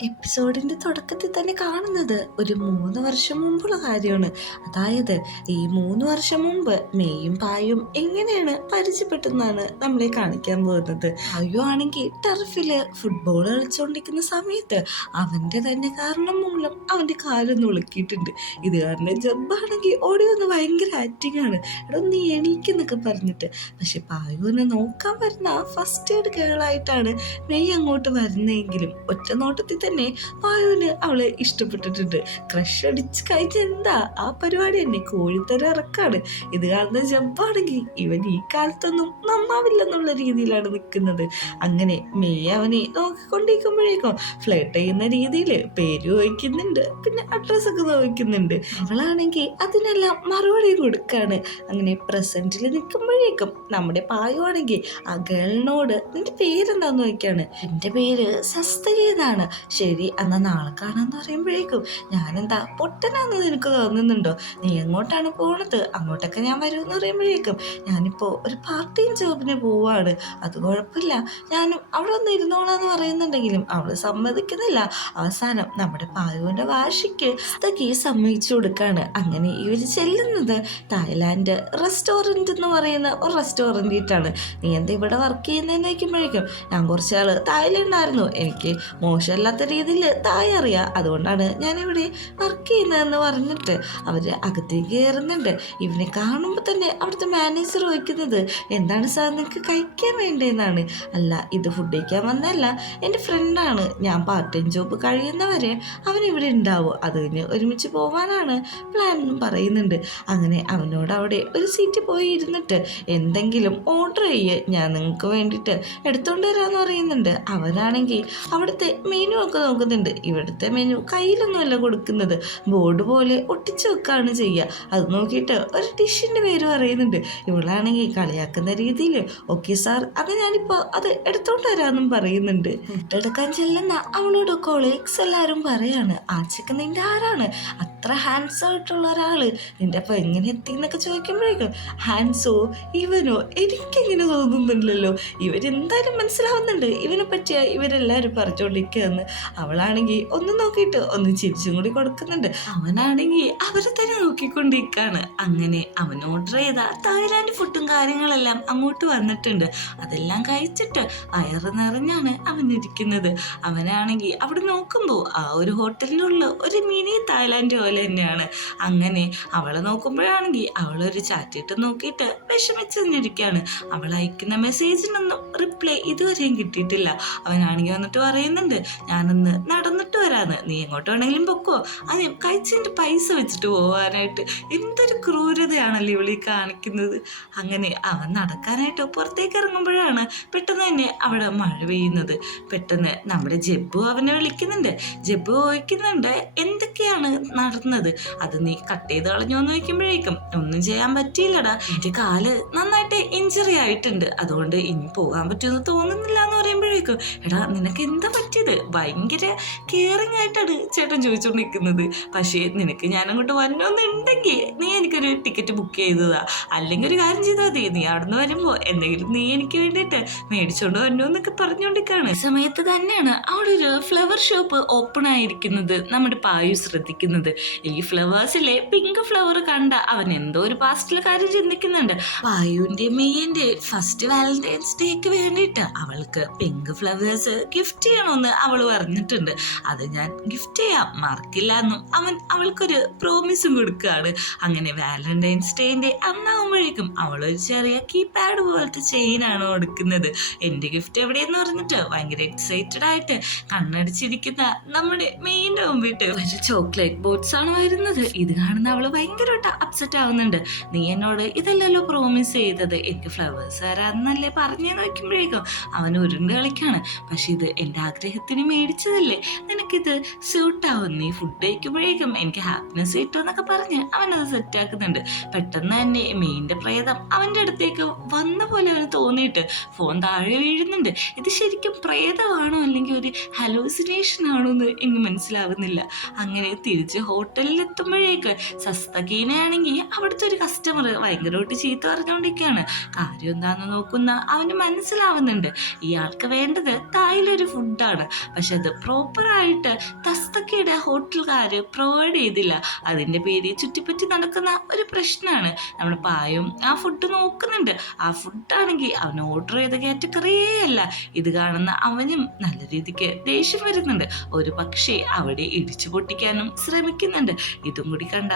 എപ്പിസോഡിന്റെ തുടക്കത്തിൽ തന്നെ കാണുന്നത് ഒരു 3 വർഷം മുമ്പുള്ള കാര്യമാണ്. അതായത് ഈ 3 വർഷം മുമ്പ് മെയ്യും പായും എങ്ങനെയാണ് പരിചയപ്പെട്ടെന്നാണ് നമ്മളെ കാണിക്കാൻ പോകുന്നത്. പായു ആണെങ്കിൽ ടർഫില് ഫുട്ബോൾ കളിച്ചുകൊണ്ടിരിക്കുന്ന സമയത്ത് അവന്റെ തന്നെ കാരണം മൂലം അവന്റെ കാലൊന്ന് ഉളുക്കിയിട്ടുണ്ട്. ഇത് കാരണം ജബ്ബാണെങ്കിൽ ഓടി വന്ന് ഭയങ്കര ആക്ടിങ് ആണ്, എടോ നീ എണീക്കെന്നൊക്കെ പറഞ്ഞിട്ട്. പക്ഷെ പായുവിനെ നോക്കാൻ വരുന്ന ഫസ്റ്റ് എയ്ഡ് ഗേളായിട്ടാണ് മെയ് അങ്ങോട്ട് വരുന്നതെങ്കിലും ഒറ്റ നോട്ടത്തിൽ തന്നെ പായുവിന് അവളെ ഇഷ്ടപ്പെട്ടിട്ടുണ്ട്. ക്രഷ് അടിച്ച് കഴിഞ്ഞ എന്താ ആ പരിപാടി തന്നെ, കോഴിത്തര ഇറക്കാണ്. ഇത് കാണുന്ന ജബ്ബാണെങ്കിൽ ഇവൻ ഈ കാലത്തൊന്നും നന്നാവില്ലെന്നുള്ള രീതിയിലാണ് നിൽക്കുന്നത്. അങ്ങനെ മെയ് അവനെ നോക്കിക്കൊണ്ടിരിക്കുമ്പോഴേക്കും ഫ്ലേട്ട് ചെയ്യുന്ന രീതിയിൽ പേര് ചോദിക്കുന്നുണ്ട്, പിന്നെ അഡ്രസ്സൊക്കെ ചോദിക്കുന്നുണ്ട്. അവളാണെങ്കിൽ അതിനെല്ലാം മറുപടി കൊടുക്കാണ്. അങ്ങനെ പ്രസന്റിൽ നിൽക്കുമ്പോഴേക്കും നമ്മുടെ പായുവാണെങ്കിൽ ആ ഗേളിനോട് നിന്റെ പേരെന്താന്ന് ചോദിക്കാണ്. എന്റെ പേര് സസ്തരി എന്നാണ്. ശരി, എന്നാൽ നാളെ കാണാന്ന് പറയുമ്പോഴേക്കും ഞാനെന്താ പൊട്ടനാന്ന് നിനക്ക് തോന്നുന്നുണ്ടോ? നീ എങ്ങോട്ടാണ് പോണത്? അങ്ങോട്ടൊക്കെ ഞാൻ വരുമെന്ന് പറയുമ്പോഴേക്കും ഞാനിപ്പോൾ ഒരു പാർട്ട് ടൈം ജോബിന് പോവാണ്, അത് കുഴപ്പമില്ല, ഞാനും അവിടെ ഒന്ന് ഇരുന്നോളാന്ന് പറയുന്നുണ്ടെങ്കിലും അവൾ സമ്മതിക്കുന്നില്ല. അവസാനം നമ്മുടെ പായുവിൻ്റെ വാശിക്ക് സസ്തകി സമ്മതിച്ചു കൊടുക്കാണ്. അങ്ങനെ ഇവർ ചെല്ലുന്നത് തായ്ലാൻഡ് റെസ്റ്റോറൻറ്റ് എന്ന് പറയുന്ന ഒരു റെസ്റ്റോറൻറ്റിട്ടാണ്. നീ എന്താ ഇവിടെ വർക്ക് ചെയ്യുന്നതെന്ന് വയ്ക്കുമ്പോഴേക്കും ഞാൻ കുറച്ചാൾ തായ്ലൻഡായിരുന്നു, എനിക്ക് മോശമല്ലാത്ത രീതിയിൽ തായ് അറിയാം, അതുകൊണ്ടാണ് ഞാനിവിടെ വർക്ക് ചെയ്യുന്നതെന്ന് പറഞ്ഞിട്ട് അവർ അകത്തേക്ക് കയറുന്നുണ്ട്. ഇവനെ കാണുമ്പോൾ തന്നെ അവിടുത്തെ മാനേജർ ചോദിക്കുന്നത് എന്താണ് സാർ നിങ്ങൾക്ക് കഴിക്കാൻ വേണ്ടതെന്നാണ്. അല്ല, ഇത് ഫുഡ് കഴിക്കാൻ വന്നതല്ല, എൻ്റെ ഫ്രണ്ടാണ്, ഞാൻ പാർട്ട് ടൈം ജോബ് കഴിയുന്നവരെ അവനിവിടെ ഉണ്ടാവും, അത് കഴിഞ്ഞ് ഒരുമിച്ച് പോകാനാണ് പ്ലാൻ എന്നും പറയുന്നുണ്ട്. അങ്ങനെ അവനോട് അവിടെ ഒരു സീറ്റ് പോയി ഇരുന്നിട്ട് എന്തെങ്കിലും ഓർഡർ ചെയ്യ്, ഞാൻ നിങ്ങൾക്ക് വേണ്ടിയിട്ട് എടുത്തുകൊണ്ട് വരാമെന്ന് പറയുന്നുണ്ട്. അവനാണെങ്കിൽ അവിടുത്തെ മെനു ഒക്കെ നോക്കുന്നുണ്ട്. ഇവിടുത്തെ മെനു കയ്യിലൊന്നുമല്ല കൊടുക്കുന്നത്, ബോർഡ് പോലെ ഒട്ടിച്ചു വെക്കുകയാണ് ചെയ്യുക. അത് നോക്കിയിട്ട് ഒരു ഡിഷിൻ്റെ പേര് പറയുന്നുണ്ട്. ഇവളാണെങ്കിൽ കളിയാക്കുന്ന രീതിയിൽ ഓക്കെ സാർ, അത് ഞാനിപ്പോൾ അത് എടുത്തോണ്ട് വരാമെന്നും പറയുന്നുണ്ട്. ഫുഡെടുക്കാൻ ചെല്ലുന്ന അവളോട് കൊളീഗ്സ് എല്ലാവരും പറയാണ്, ആ ചെക്കൻ നിന്റെ ആരാണ്? അത്ര ഹാൻഡ്സ് ആയിട്ടുള്ള ഒരാള് നിന്റെ അപ്പം എങ്ങനെ എത്തി എന്നൊക്കെ ചോദിക്കുമ്പോഴേക്കും ഹാൻഡ്സോ ഇവനോ എനിക്കെങ്ങനെ തോന്നുന്നുണ്ടല്ലോ, ഇവരെന്തായാലും മനസ്സിലാവുന്നുണ്ട് ഇവനെ പറ്റിയ ഇവരെല്ലാവരും പറഞ്ഞുകൊണ്ടിരിക്കുകയെന്ന്. അവളാണെങ്കിൽ ഒന്ന് നോക്കിയിട്ട് ഒന്ന് ചിരിച്ചും കൂടി കൊടുക്കുന്നുണ്ട്. അവനാണെങ്കിൽ അവരെ തന്നെ നോക്കിക്കൊണ്ടിരിക്കുകയാണ്. അങ്ങനെ അവൻ ഓർഡർ ചെയ്ത തായ്ലാൻഡ് ഫുഡും കാര്യങ്ങളെല്ലാം അങ്ങോട്ട് വന്നിട്ടുണ്ട്. അതെല്ലാം കഴിച്ചിട്ട് വയറ് നിറഞ്ഞാണ് അവനിരിക്കുന്നത്. അവനാണെങ്കിൽ അവിടെ നോക്കുമ്പോൾ ആ ഒരു ഹോട്ടലിലുള്ള ഒരു മിനി തായ്ലാൻഡ് പോലെ തന്നെയാണ്. അങ്ങനെ അവളെ നോക്കുമ്പോഴാണെങ്കിൽ അവളൊരു ചാറ്റിട്ട് നോക്കിയിട്ട് വിഷമിച്ചിരിക്കുകയാണ്. അവൾ അയക്കുന്ന മെസ്സേജിനൊന്നും റിപ്ലൈ ഇതുവരെയും കിട്ടിയിട്ടില്ല. അവനാണെങ്കിൽ വന്നിട്ട് പറയുന്നുണ്ട്, ഞാനൊന്ന് നടന്നിട്ട് വരാന്ന്, നീ എങ്ങോട്ട് വേണമെങ്കിലും പൊക്കോ, അത് കഴിച്ചതിൻ്റെ പൈസ വെച്ചിട്ട് പോകാനായിട്ട്. എന്തൊരു ക്രൂരതയാണല്ലോ ഇവളീ കാണിക്കുന്നത്. അങ്ങനെ അവൻ നടക്കാനായിട്ട് പുറത്തേക്ക് ഇറങ്ങുമ്പോഴാണ് പെട്ടെന്ന് തന്നെ അവിടെ മഴ പെയ്യുന്നത്. പെട്ടെന്ന് നമ്മുടെ ജബ്ബു അവനെ വിളിക്കുന്നുണ്ട്. ജബ്ബു ചോദിക്കുന്നുണ്ട് എന്തൊക്കെയാണ് നടന്നത്, അത് നീ കട്ട് ചെയ്ത് കളഞ്ഞോ എന്ന് ചോദിക്കുമ്പോഴേക്കും ഒന്നും ചെയ്യാൻ പറ്റിയില്ലടാ, എൻ്റെ കാല് നന്നായിട്ട് ഇഞ്ചറി ആയിട്ടുണ്ട്, അതുകൊണ്ട് ഇനി പോകാൻ പറ്റുമെന്ന് തോന്നുന്നില്ല എന്ന് പറയുമ്പോഴേക്കും എടാ നിനക്ക് എന്താ പറ്റിയത്? ഭയങ്കര കെയറിങ് ആയിട്ടാണ് ചേട്ടൻ ചോദിച്ചുകൊണ്ടിരിക്കുന്നത്. പക്ഷേ നിനക്ക് ഞാൻ അങ്ങോട്ട് വരണമെന്നുണ്ടെങ്കിൽ നീ എനിക്കൊരു ടിക്കറ്റ് ബുക്ക് ചെയ്തതാ, അല്ലെങ്കിൽ ഒരു കാര്യം ചെയ്താൽ മതി, നീ അവിടെ നിന്ന് വരുമ്പോൾ എന്തെങ്കിലും നീ എനിക്ക് വേണ്ടിയിട്ട് മേടിച്ചോണ്ട് വരണമെന്നൊക്കെ പറഞ്ഞുകൊണ്ടിരിക്കുകയാണ്. സമയത്ത് തന്നെയാണ് അവിടെ ഒരു ഫ്ലവർ ഷോപ്പ് ഓപ്പൺ ആയിരിക്കുന്നത് നമ്മുടെ പായു ശ്രദ്ധിക്കുന്നത്. ഈ ഫ്ലവേഴ്സിലെ പിങ്ക് ഫ്ലവർ കണ്ട അവൻ എന്തോ ഒരു പാസ്റ്റിലെ കാര്യം ചിന്തിക്കുന്നുണ്ട്. പായുവിൻ്റെ മെയ്യിൻ്റെ ഫസ്റ്റ് വാലന്റൈൻസ് ഡേക്ക് വേണ്ടിയിട്ട് അവൾക്ക് പിങ്ക് ഫ്ലവേഴ്സ് ഗിഫ്റ്റ് ചെയ്യണമെന്ന് അവൾ പറഞ്ഞിട്ടുണ്ട്. അത് ഞാൻ ഗിഫ്റ്റ് ചെയ്യാം, മറക്കില്ല എന്നും അവൻ അവൾക്കൊരു പ്രോമിസും കൊടുക്കുകയാണ്. അങ്ങനെ വാലന്റൈൻസ് ഡേൻ്റെ അന്നാകുമ്പോഴേക്കും അവളൊരു ചെറിയ കീപാഡ് പോലത്തെ ചെയിനാണ് കൊടുക്കുന്നത്. എൻ്റെ ഗിഫ്റ്റ് എവിടെയെന്ന് പറഞ്ഞിട്ട് ഭയങ്കര എക്സൈറ്റഡ് ആയിട്ട് കണ്ണടിച്ചിരിക്കുന്ന നമ്മുടെ മെയിൻ്റെ മുമ്പിട്ട് ഒരു ചോക്ലേറ്റ് ബോട്ട്സ് ആണ് വരുന്നത്. ഇത് കാണുന്ന അവൾ ഭയങ്കരമായിട്ട് അപ്സെറ്റ് ആവുന്നുണ്ട്. നീ എന്നോട് ഇതല്ലല്ലോ പ്രോമിസ് ചെയ്തത്, എനിക്ക് ഫ്ലവേഴ്സ് തരാമെന്നല്ലേ പറഞ്ഞെന്ന് വയ്ക്കുമ്പോഴേക്കും അവൻ ഉരുണ്ട് കളിക്കാണ്. പക്ഷെ ഇത് എൻ്റെ ആഗ്രഹത്തിന് മേടിച്ചതല്ലേ, നിനക്ക് ഇത് സ്യൂട്ടാവും, നീ ഫുഡ് കഴിക്കുമ്പോഴേക്കും എനിക്ക് ഹാപ്പിനെസ് കിട്ടും എന്നൊക്കെ പറഞ്ഞ് അവനത് സെറ്റാക്കുന്നുണ്ട്. പെട്ടെന്ന് തന്നെ മെയിൻ്റെ പ്രേതം അവൻ്റെ അടുത്തേക്ക് വന്ന പോലെ അവന് തോന്നിയിട്ട് ഫോൺ താഴെ വീഴുന്നുണ്ട്. ഇത് ശരിക്കും പ്രേതമാണോ അല്ലെങ്കിൽ ഒരു ഹലൂസിനേഷൻ ആണോ എന്ന് എനിക്ക് മനസ്സിലാവുന്നില്ല. അങ്ങനെ തിരിച്ച് ഹോട്ടലിൽ എത്തുമ്പോഴേക്ക് സസ്തകീനയാണെങ്കിൽ അവിടുത്തെ ഒരു കസ്റ്റമർ ഭയങ്കരമായിട്ട് ചീത്ത പറഞ്ഞുകൊണ്ടിരിക്കുകയാണ്. കാര്യം എന്താണെന്ന് നോക്കുന്ന അവന് മനസ്സിലാവുന്നുണ്ട് ഇയാൾക്ക് വേണ്ടത് തായിലൊരു ഫുഡാണ്, പക്ഷെ അത് പ്രോപ്പറായിട്ട് തസ്തക്കയുടെ ഹോട്ടലുകാർ പ്രൊവൈഡ് ചെയ്തില്ല. അതിൻ്റെ പേര് ചുറ്റിപ്പറ്റി നടക്കുന്ന ഒരു പ്രശ്നമാണ്. നമ്മുടെ പായും ആ ഫുഡ് നോക്കുന്നുണ്ട്. ആ ഫുഡാണെങ്കിൽ അവൻ ഓർഡർ ചെയ്ത കാറ്റഗറിയേ അല്ല. ഇത് കാണുന്ന അവനും നല്ല രീതിക്ക് ദേഷ്യം വരുന്നുണ്ട്. ഒരു പക്ഷേ അവിടെ ഇടിച്ചു പൊട്ടിക്കാനും ശ്രമിക്കുന്നുണ്ട്. ഇതും കൂടി കണ്ട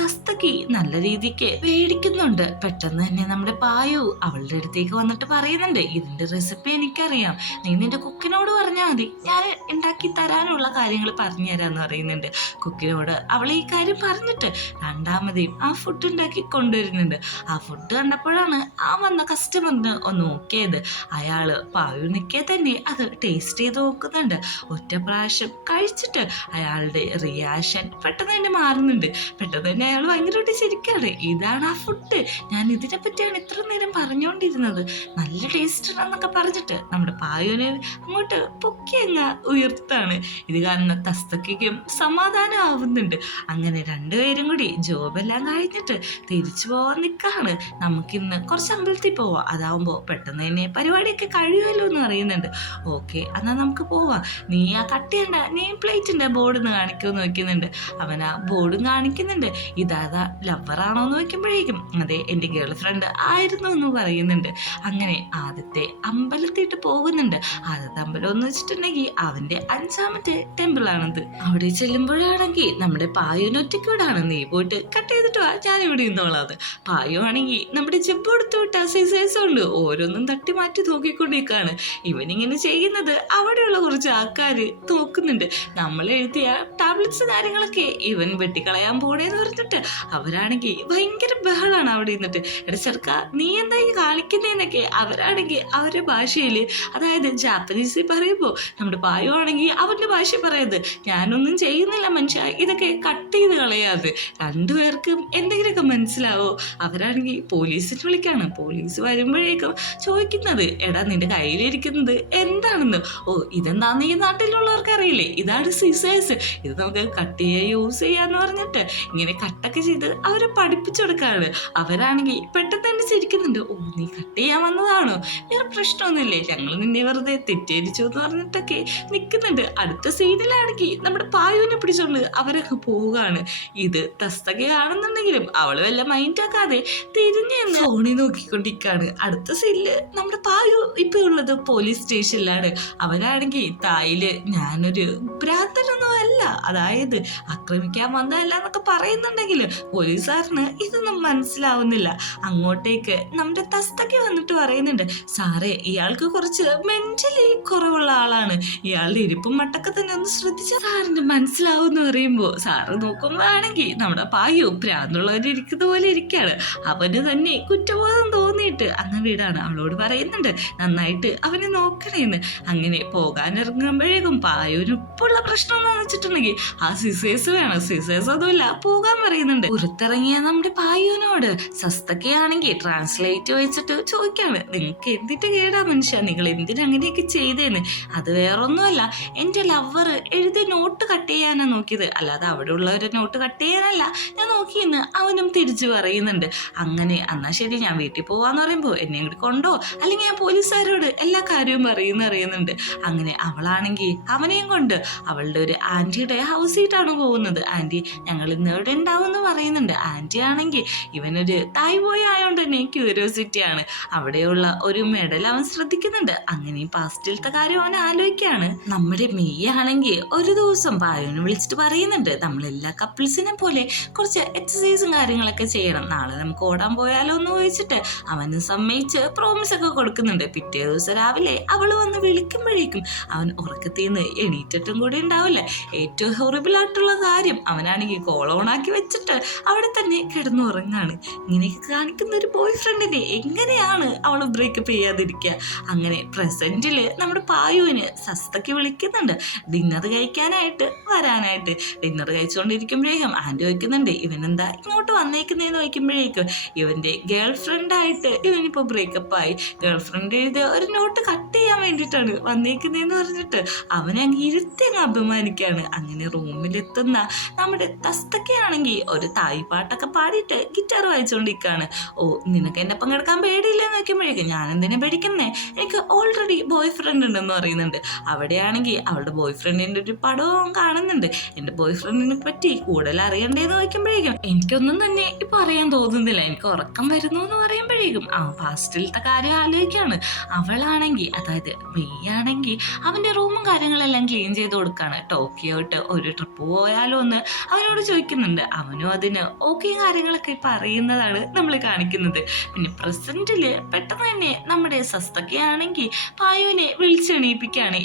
തസ്തക്കി നല്ല രീതിക്ക് പേടിക്കുന്നുണ്ട്. പെട്ടെന്ന് തന്നെ നമ്മുടെ പായു അവളുടെ അടുത്തേക്ക് വന്നിട്ട് പറയുന്നുണ്ട്, ഇതിൻ്റെ റെസിപ്പി എനിക്കറിയാം, നീ നിന്റെ കുക്കിനോട് പറഞ്ഞാൽ മതി, ഞാൻ ഉണ്ടാക്കി തരാനുള്ള കാര്യങ്ങൾ പറഞ്ഞു തരാമെന്ന് പറയുന്നുണ്ട്. കുക്കിനോട് അവൾ ഈ കാര്യം പറഞ്ഞിട്ട് രണ്ടാമതേയും ആ ഫുഡ് ഉണ്ടാക്കി കൊണ്ടുവരുന്നുണ്ട്. ആ ഫുഡ് കണ്ടപ്പോഴാണ് ആ വന്ന കസ്റ്റമറിന് ഒന്ന് നോക്കിയത്. അയാൾ പായു നിൽക്കെ തന്നെ അത് ടേസ്റ്റ് ചെയ്ത് നോക്കുന്നുണ്ട്. ഒറ്റ പ്രാവശ്യം കഴിച്ചിട്ട് അയാളുടെ റിയാക്ഷൻ പെട്ടെന്ന് തന്നെ മാറുന്നുണ്ട്. പെട്ടെന്ന് തന്നെ അയാൾ ഭയങ്കരമായിട്ട് ശരിക്കാണ്, ഇതാണ് ആ ഫുഡ്, ഞാൻ ഇതിനെ പറ്റിയാണ് ഇത്ര നേരം പറഞ്ഞുകൊണ്ടിരുന്നത്, നല്ല ടേസ്റ്റ് ആണെന്നൊക്കെ പറഞ്ഞിട്ട് നമ്മുടെ പായുവിനെ അങ്ങോട്ട് പൊക്കി അങ്ങ് ഉയർത്താണ്. ഇത് കാരണം തസ്തക്കും സമാധാനം ആവുന്നുണ്ട്. അങ്ങനെ രണ്ടുപേരും കൂടി ജോബെല്ലാം കഴിഞ്ഞിട്ട് തിരിച്ചു പോവാൻ നിൽക്കാണ്. നമുക്കിന്ന് കുറച്ച് അമ്പലത്തിൽ പോവാം, അതാവുമ്പോൾ പെട്ടെന്ന് തന്നെ പരിപാടിയൊക്കെ കഴിയുമല്ലോ എന്ന് പറയുന്നുണ്ട്. ഓക്കെ, എന്നാൽ നമുക്ക് പോവാം, നീ ആ കട്ട് ചെയ്യേണ്ട നെയിം പ്ലേറ്റിൻ്റെ ബോർഡ് കാണിക്കുമെന്ന് വയ്ക്കുന്നുണ്ട്. അവൻ ആ ബോർഡും കാണിക്കുന്നുണ്ട്. ഇതാ ലവറാണോ എന്ന് വയ്ക്കുമ്പോഴേക്കും അതെ എൻ്റെ ഗേൾ ഫ്രണ്ട് ആയിരുന്നു എന്ന് പറയുന്നുണ്ട്. അങ്ങനെ ആദ്യത്തെ അമ്പലത്തിട്ട് പോകുന്നുണ്ട്. ആദ്യത്തെ അമ്പലം എന്ന് വെച്ചിട്ടുണ്ടെങ്കിൽ അവൻ്റെ 5ാമത്തെ ടെമ്പിളാണിത്. അവിടെ ചെല്ലുമ്പോഴാണെങ്കിൽ നമ്മുടെ പായുവിന് ഒറ്റയ്ക്കൂടാണ്, നീ പോയിട്ട് കട്ട് ചെയ്തിട്ട് വാ, ഞാനിവിടെ നിന്നോളാത്. പായു ആണെങ്കിൽ നമ്മുടെ ജബ്ബ് എടുത്തു വിട്ട സൈസൈസ് ഉണ്ട്, ഓരോന്നും തട്ടി മാറ്റി നോക്കിക്കൊണ്ടിരിക്കുകയാണ്. ഇവനിങ്ങനെ ചെയ്യുന്നത് അവിടെയുള്ള കുറച്ച് ആൾക്കാർ നോക്കുന്നുണ്ട്. നമ്മൾ എഴുതിയ ടാബ്ലറ്റ്സ് കാര്യങ്ങളൊക്കെ ഇവൻ വെട്ടിക്കളയാൻ പോണേന്ന് പറഞ്ഞിട്ട് അവരാണെങ്കിൽ ഭയങ്കര ബഹളാണ് അവിടെ നിന്നിട്ട്. എടാ ചെറുക്ക, നീ എന്താ ഈ കാണിക്കുന്നതെന്നൊക്കെ അവരാണെങ്കിൽ അവരുടെ ഭാഷയിൽ, അതായത് ജാപ്പനീസിൽ പറയുമ്പോൾ നമ്മുടെ പായു ആണെങ്കിൽ അവൻ്റെ ഭാഷ പറയുന്നത്, ഞാനൊന്നും ചെയ്യുന്നില്ല മനുഷ്യ, ഇതൊക്കെ കട്ട് ചെയ്ത് കളയാതെ. രണ്ടുപേർക്കും എന്തെങ്കിലുമൊക്കെ മനസ്സിലാവോ? അവരാണെങ്കിൽ പോലീസിനെ വിളിക്കാണ്. പോലീസ് വരുമ്പോഴേക്കും ചോദിക്കുന്നത്, എടാ നിന്റെ കയ്യിലിരിക്കുന്നത് എന്താണെന്ന്. ഓ, ഇതെന്താന്ന് ഈ നാട്ടിലുള്ളവർക്ക് അറിയില്ലേ, ഇതാണ് സിസേഴ്സ്, ഇത് നമുക്ക് കട്ട് ചെയ്യാൻ യൂസ് ചെയ്യാന്ന് പറഞ്ഞിട്ട് ഇങ്ങനെ കട്ടൊക്കെ ചെയ്ത് അവരെ പഠിപ്പിച്ചു കൊടുക്കാണ്. അവരാണെങ്കിൽ പെട്ടെന്ന് തന്നെ ചിരിക്കുന്നുണ്ട്. ഓ, നീ കട്ട് ചെയ്യാൻ വന്നതാണോ, വേറെ പ്രശ്നമൊന്നുമില്ലേ, ഞങ്ങൾ നിന്നെ വെറുതെ തെറ്റിദ്ധരിച്ചു എന്ന് പറഞ്ഞിട്ടൊക്കെ നിൽക്കുന്നുണ്ട്. അടുത്ത സീനിലാണെങ്കിൽ നമ്മുടെ പായുവിനെ പിടിച്ചോണ്ട് അവരൊക്കെ പോവുകയാണ്. ഇത് തസ്തകയാണെന്നുണ്ടെങ്കിലും അവള് വല്ല മൈൻഡാക്കാതെ തിരിഞ്ഞ് ഫോണിൽ നോക്കിക്കൊണ്ടിരിക്കുകയാണ്. അടുത്ത സീനില് നമ്മുടെ പായു ഇപ്പൊ ഉള്ളത് പോലീസ് സ്റ്റേഷനിലാണ്. അവരാണെങ്കിൽ തായില് ഞാനൊരു ഭ്രാന്തനൊന്നും അല്ല, അതായത് ആക്രമിക്കാൻ വന്നതല്ല എന്നൊക്കെ പറയുന്നുണ്ടെങ്കിലും പോലീസുകാരന് ഇതൊന്നും മനസ്സിലാവുന്നില്ല. അങ്ങോട്ടേക്ക് നമ്മുടെ തസ്തക വന്നിട്ട് പറയുന്നുണ്ട്, സാറേ ഇയാൾക്ക് കുറച്ച് മെന്റലി കുറവുള്ള ആളാണ്, ഇയാളുടെ ഇരിപ്പും മട്ടൊക്കെ തന്നെ ഒന്ന് ശ്രദ്ധിച്ചാൽ സാറിന് മനസ്സിലാവും എന്ന് പറയുമ്പോൾ സാറ് നോക്കുമ്പോഴാണെങ്കിൽ നമ്മുടെ പായു ഭ്രാന്തുള്ളവരിയ്ക്കുന്ന പോലെ ഇരിക്കുകയാണ്. അവന് തന്നെ കുറ്റബോധം തോന്നിയിട്ട് അങ്ങ് വീടാണ്. അവളോട് പറയുന്നുണ്ട് നന്നായിട്ട് അവനെ നോക്കണേന്ന്. അങ്ങനെ പോകാനിറങ്ങുമ്പോഴേക്കും പായുവിന് ഇപ്പോഴുള്ള പ്രശ്നം എന്താണെന്ന് വെച്ചിട്ടുണ്ടെങ്കിൽ ആ സിസേഴ്സ് വേണം. സിസേഴ്സ് അതുമില്ല, പോകാൻ പറയുന്നുണ്ട്. പുറത്തിറങ്ങിയ നമ്മുടെ പായുവിനോട് സസ്തക്കയാണെങ്കിൽ ട്രാൻസ്ലേറ്റ് വെച്ചിട്ട് ചോദിക്കാണ്, നിങ്ങൾക്ക് എന്തിട്ട് കേടാ മനുഷ്യ, നിങ്ങൾ എന്തിനങ്ങനെയൊക്കെ ചെയ്തേന്ന്. അത് വേറൊന്നുമല്ല, എൻ്റെ ലവർ എഴുതിയ നോട്ട് കട്ട് ചെയ്യാനാണ് നോക്കിയത്, അല്ലാതെ അവിടെ ഉള്ളവരെ നോട്ട് കട്ട് ചെയ്യാനല്ല ഞാൻ നോക്കിയെന്ന് അവനും തിരിച്ചു പറയുന്നുണ്ട്. അങ്ങനെ എന്നാ ശരി ഞാൻ വീട്ടിൽ പോവാന്ന് പറയുമ്പോൾ എന്നെ കൂടി കൊണ്ടോ, അല്ലെങ്കിൽ ഞാൻ പോലീസുകാരോട് എല്ലാ കാര്യവും അറിയുന്നുണ്ട്. അങ്ങനെ അവളാണെങ്കിൽ അവനെയും കൊണ്ട് അവളുടെ ഒരു ആൻറ്റിയുടെ ഹൗസിട്ടാണ് പോകുന്നത്. ആൻറ്റി ഞങ്ങൾ ഇന്ന് ഇവിടെ ഉണ്ടാവും എന്ന് പറയുന്നുണ്ട്. ആൻറ്റി ആണെങ്കിൽ ഇവനൊരു തായ് ബോയ് ആയതുകൊണ്ട് തന്നെ ക്യൂരിയോസിറ്റിയാണ്. അവിടെയുള്ള ഒരു മെഡൽ അവൻ ശ്രദ്ധിക്കുന്നുണ്ട്. അങ്ങനെ പാസ്റ്റിലത്തെ കാര്യം അവൻ ആലോചിക്കുകയാണ്. നമ്മുടെ മെയ് ആണെങ്കിൽ ഒരു ദിവസം പായുവിനെ വിളിച്ചിട്ട് പറയുന്നുണ്ട്, നമ്മളെല്ലാ കപ്പിൾസിനെ പോലെ കുറച്ച് എക്സസൈസും കാര്യങ്ങളൊക്കെ ചെയ്യണം, നാളെ നമുക്ക് ഓടാൻ പോയാലോ എന്ന് ചോദിച്ചിട്ട് അവന് സമ്മതിച്ച് പ്രോമിസ് ഒക്കെ കൊടുക്കുന്നുണ്ട്. പിറ്റേ ദിവസം രാവിലെ അവള് വന്ന് വിളിക്കുമ്പോഴേക്കും അവൻ ഉറക്കത്തിൽ നിന്ന് എണീറ്റിട്ടും കൂടി ഉണ്ടാവില്ല. ഏറ്റവും ഹൊറിബിൾ ആയിട്ടുള്ള കാര്യം, അവനാണെങ്കിൽ കോൾ ഓൺ ആക്കി വെച്ചിട്ട് അവിടെ തന്നെ കിടന്നുറങ്ങാണ്. ഇങ്ങനെയൊക്കെ കാണിക്കുന്ന ഒരു ബോയ് ഫ്രണ്ടിനെ എങ്ങനെയാണ് അവള് ബ്രേക്കപ്പ് ചെയ്യാതിരിക്കുക? അങ്ങനെ പ്രസന്റില് നമ്മുടെ പായുവിന് സസ്തയ്ക്ക് വിളിക്കുന്നുണ്ട് ഡിന്നർ കഴിക്കാനായിട്ട് വരാനായിട്ട്. ഡിന്നർ കഴിച്ചുകൊണ്ടിരിക്കുമ്പോഴേക്കും ആൻറ്റി ചോദിക്കുന്നുണ്ട് ഇവനെന്താ ഇങ്ങോട്ട് വന്നേക്കുന്നതെന്ന് ചോദിക്കുമ്പോഴേക്കും ഇവൻ്റെ ഗേൾ ഫ്രണ്ടായിട്ട് ഇവനിപ്പോൾ ബ്രേക്കപ്പായി. ഗേൾ ഫ്രണ്ട് എഴുതിയ ഒരു നോട്ട് കട്ട് ചെയ്യാൻ വേണ്ടിയിട്ടാണ് വന്നേക്കുന്നതെന്ന് പറഞ്ഞിട്ട് അവനെ അങ്ങ് ഇരുത്തി അങ്ങ് അഭിമാനിക്കുകയാണ്. അങ്ങനെ റൂമിലെത്തുന്ന നമ്മുടെ തസ്തക്കയാണെങ്കിൽ ഒരു തായ് പാട്ടൊക്കെ പാടിയിട്ട് ഗിറ്റാർ വായിച്ചുകൊണ്ടിരിക്കുകയാണ്. ഓ, നിനക്ക് എന്നെ പങ്കെടുക്കാൻ പേടിയില്ലെന്ന് നോക്കുമ്പോഴേക്കും ഞാൻ എന്തിനാ പേടിക്കുന്നേ, എനിക്ക് ഓൾറെഡി ബോയ് ഫ്രണ്ട് ഉണ്ടെന്ന് പറയുന്നുണ്ട്. അവിടെയാണെങ്കിൽ അവളുടെ ബോയ് ഫ്രണ്ടിൻ്റെ ഒരു പടവും കാണുന്നുണ്ട്. എൻ്റെ ബോയ് ഫ്രണ്ടിനെ പറ്റി കൂടുതൽ അറിയണ്ടേന്ന് ചോദിക്കുമ്പോഴേക്കും എനിക്കൊന്നും തന്നെ ഇപ്പൊ അറിയാൻ തോന്നുന്നില്ല, എനിക്ക് ഉറക്കം വരുന്നു എന്ന് പറയുമ്പോഴേക്കും ആ പാസ്റ്റിലത്തെ കാര്യം ആലോചിക്കാണ്. അവളാണെങ്കിൽ, അതായത് മെയ് ആണെങ്കിൽ അവൻ്റെ റൂമും കാര്യങ്ങളെല്ലാം ക്ലീൻ ചെയ്ത് കൊടുക്കാണ്. ടോക്കിയോട്ട് ഒരു ട്രിപ്പ് പോയാലോ എന്ന് അവനോട് ചോദിക്കുന്നുണ്ട്. അവനും അതിന് ഓക്കെ കാര്യങ്ങളൊക്കെ പറയുന്നതാണ് നമ്മൾ കാണിക്കുന്നത്. പിന്നെ പ്രസന്റില് പെട്ടെന്ന് തന്നെ നമ്മുടെ സസ്തക്കയാണെങ്കിൽ പായുവിനെ വിളിച്ചെണീപ്പിക്കുകയാണ്.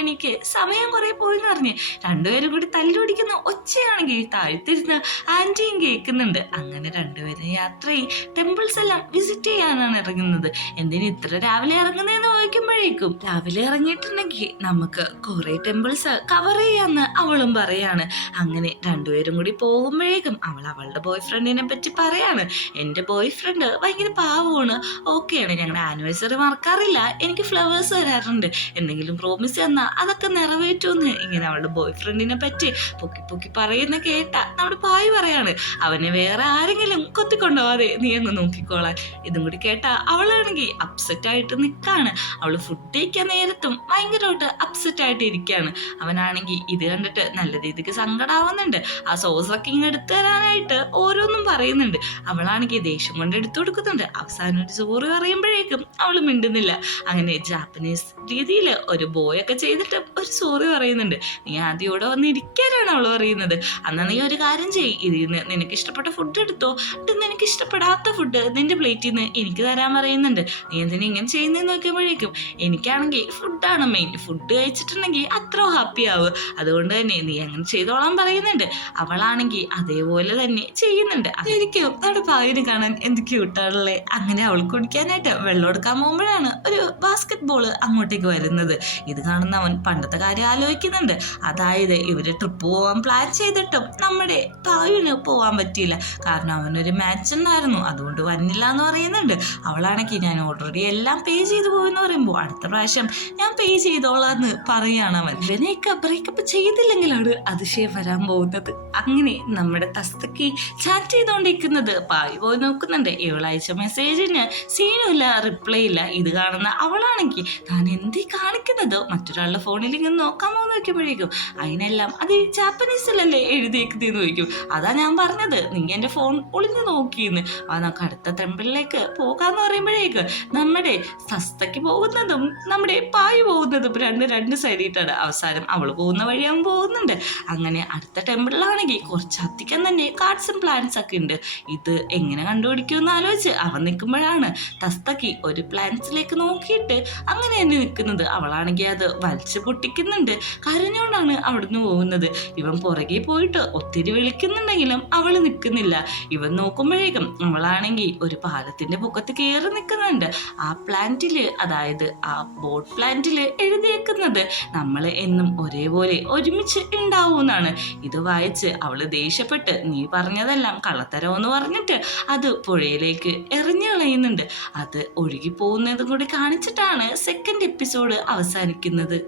എണീക്ക് സമയം കുറെ പോയെന്ന് പറഞ്ഞ് രണ്ടുപേരും കൂടി തല്ലുപിടിക്കുന്ന ഒച്ചയാണെങ്കിൽ താഴ്ത്തിരുന്ന് ആൻറ്റിയും കേൾക്കുന്നുണ്ട്. അങ്ങനെ രണ്ടുപേരും യാത്രയിൽ ടെമ്പിൾസ് എല്ലാം വിസിറ്റ് ചെയ്യാനാണ് ഇറങ്ങുന്നത്. എന്തിനു ഇത്ര രാവിലെ ഇറങ്ങുന്നതെന്ന് ചോദിക്കുമ്പോഴേക്കും രാവിലെ ഇറങ്ങിയിട്ടുണ്ടെങ്കിൽ നമുക്ക് കുറെ ടെമ്പിൾസ് കവർ ചെയ്യാന്ന് അവളും പറയാണ്. അങ്ങനെ രണ്ടുപേരും കൂടി പോകുമ്പോഴേക്കും അവൾ അവളുടെ ബോയ് ഫ്രണ്ടിനെ പറ്റി പറയാണ്. എൻ്റെ ബോയ് ഫ്രണ്ട് ഭയങ്കര പാവമാണ്, ഓക്കെയാണ്, ഞങ്ങളുടെ ആനിവേഴ്സറി മറക്കാറില്ല, എനിക്ക് ഫ്ലവേഴ്സ് തരാറുണ്ട്, എന്തെങ്കിലും പ്രോമിസ് തന്നാൽ അതൊക്കെ നിറവേറ്റുമെന്ന് ഇങ്ങനെ അവളുടെ ബോയ് ഫ്രണ്ടിനെ പറ്റി പൊക്കി പറയുന്ന കേട്ട നമ്മുടെ പായ് പറയാണ് അവനെ വേറെ ആരെങ്കിലും കൊത്തിക്കൊണ്ടുപോവാതെ നീ അങ്ങ് നോക്കിക്കോളാൻ. ഇതും കൂടി കേട്ട അവളാണെങ്കിൽ അപ്സെറ്റ് ആയിട്ട് നിൽക്കാണ്. അവള് ഫുഡ് കഴിക്കാൻ നേരത്തും ഭയങ്കരമായിട്ട് അപ്സെറ്റ് ആയിട്ട് ഇരിക്കുകയാണ്. അവനാണെങ്കിൽ ഇത് കണ്ടിട്ട് നല്ല രീതിക്ക് സങ്കടാവുന്നുണ്ട്. ആ സോസൊക്കെ ഇങ്ങ് എടുത്തു തരാനായിട്ട് ഓരോന്നും പറയുന്നുണ്ട്. അവളാണെങ്കിൽ ദേഷ്യം കൊണ്ട് എടുത്തു കൊടുക്കുന്നുണ്ട്. അവസാനം ഒരു സോറി പറയുമ്പോഴേക്കും അവള് മിണ്ടുന്നില്ല. അങ്ങനെ ജാപ്പനീസ് രീതിയിൽ ഒരു ബോയൊക്കെ ചെയ്തിട്ട് ഒരു സോറി പറയുന്നുണ്ട്. നീ ആദ്യം ഇവിടെ വന്ന് ഇരിക്കാനാണ് അവള് പറയുന്നത്. അന്നാ നീ ഒരു കാര്യം ചെയ്യ്, ഇതിൽ നിന്ന് നിനക്ക് ഇഷ്ടപ്പെട്ട ഫുഡ് എടുത്തോ, നിനക്ക് ഇഷ്ടപ്പെടാത്ത ഫുഡ് നിന്റെ പ്ലേറ്റിൽ നിന്ന് എനിക്ക് തരാൻ പറയുന്നുണ്ട്. നീ എന്തിനാ ഇങ്ങനെ ചെയ്യുന്നതെന്ന് നോക്കുമ്പോഴേക്കും എനിക്കാണെങ്കിൽ ഫുഡാണ് മെയിൻ, ഫുഡ് കഴിച്ചിട്ടുണ്ടെങ്കിൽ അത്ര ഹാപ്പി ആവും, അതുകൊണ്ട് തന്നെ നീ അങ്ങനെ ചെയ്തോളാൻ പറയുന്നുണ്ട്. അവളാണെങ്കിൽ അതേപോലെ തന്നെ ചെയ്യുന്നുണ്ട്. ശരിക്കും അവിടെ പാവിനെ കാണാൻ എന്ത് ക്യൂട്ടാണല്ലേ. അങ്ങനെ അവൾ കുടിക്കാനായിട്ട് വെള്ളം എടുക്കാൻ പോകുമ്പോഴാണ് ഒരു ബാസ്കറ്റ് ബോൾ അങ്ങോട്ടേക്ക് വരുന്നത്. ഇത് കാണുന്ന അവൻ പണ്ടത്തെ കാര്യം ആലോചിക്കുന്നുണ്ട്. അതായത് ഇവര് ട്രിപ്പ് പോകാൻ പ്ലാൻ ചെയ്തിട്ടും നമ്മുടെ പാവിന് പോകാൻ പറ്റിയില്ല, കാരണം അവനൊരു മാച്ച് ഉണ്ടായിരുന്നു, അതുകൊണ്ട് വന്നില്ല എന്ന് പറയുന്നുണ്ട്. അവളാണെങ്കിൽ ഞാൻ ഓൾറെഡി എല്ലാം പേ ചെയ്തു പോയെന്ന് പറയുമ്പോൾ അടുത്ത പ്രാവശ്യം ഞാൻ പേ ചെയ്തോളാന്ന് പറയാണ് അവൻ. ഇവനെയൊക്കെ ബ്രേക്കപ്പ് ചെയ്തില്ലെങ്കിലാണ് അതിശയം വരാൻ പോകുന്നത്. അങ്ങനെ നമ്മുടെ തസ്തക്ക് ചാറ്റ് ചെയ്തുകൊണ്ടിരിക്കുന്നത് പാവി പോയി നോക്കുന്നുണ്ട്. ഇവളയച്ച മെസ്സേജിന് സീനുമില്ല, റിപ്ലൈ ഇല്ല. ഇത് കാണുന്ന അവളാണെങ്കിൽ താൻ എന്തീ കാണിക്കുന്നത്, മറ്റൊരാളുടെ ഫോണിൽ ഇങ്ങനെ നോക്കാൻ പോകുന്ന നോക്കിയപ്പോഴേക്കും അതിനെല്ലാം അത് ജാപ്പനീസിലല്ലേ എഴുതിയേക്കുന്നതെന്ന് ചോദിക്കും. അതാ ഞാൻ പറഞ്ഞത് നീ എൻ്റെ ഫോൺ ഒളിഞ്ഞു നോക്കിയെന്ന്. നമുക്ക് അടുത്ത ടെമ്പിളിലേക്ക് പോകാന്ന് പറയുമ്പോഴേക്ക് നമ്മുടെ സസ്തയ്ക്ക് പോകുന്നതും നമ്മുടെ പായ് പോകുന്നതും രണ്ട് സൈഡിട്ടാണ്. അവസാനം അവൾ പോകുന്ന വഴി അവൻ പോകുന്നുണ്ട്. അങ്ങനെ അടുത്ത ടെമ്പിളിലാണെങ്കിൽ കുറച്ചധികം തന്നെ കാർഡ്സും പ്ലാൻസ് ഒക്കെ ഉണ്ട്. ഇത് എങ്ങനെ കണ്ടുപിടിക്കുമെന്ന് ആലോചിച്ച് അവൻ നിൽക്കുമ്പോഴാണ് തസ്തക്ക് ഒരു പ്ലാൻസിലേക്ക് നോക്കിയിട്ട് അങ്ങനെ തന്നെ നിൽക്കുന്നത്. അവളാണെങ്കിൽ അത് വലിച്ചു പൊട്ടിക്കുന്നുണ്ട്. കരഞ്ഞുകൊണ്ടാണ് അവിടുന്ന് പോകുന്നത്. ഇവൻ പുറകെ പോയിട്ട് ഒത്തിരി വിളിക്കുന്നുണ്ടെങ്കിലും അവൾ നിൽക്കുന്നില്ല. ഇവൻ നോക്കുമ്പോഴേക്കും അവളാണെങ്കിൽ ഒരു പാലത്തിന്റെ പൊക്കത്ത് കയറി നിൽക്കുന്നുണ്ട്. ആ പ്ലാന്റില്, അതായത് ആ ബോട്ട് പ്ലാന്റില് എഴുതിയേക്കുന്നത് നമ്മൾ എന്നും ഒരേപോലെ ഒരുമിച്ച് ഉണ്ടാവൂന്നാണ്. ഇത് വായിച്ച് അവള് ദേഷ്യപ്പെട്ട് നീ പറഞ്ഞതെല്ലാം കള്ളത്തരമെന്ന് പറഞ്ഞിട്ട് അത് പുഴയിലേക്ക് എറിഞ്ഞു കളയുന്നുണ്ട്. അത് ഒഴുകി പോകുന്നതും കൂടി കാണിച്ചിട്ടാണ് സെക്കൻഡ് എപ്പിസോഡ് അവസാനിക്കുന്നത്.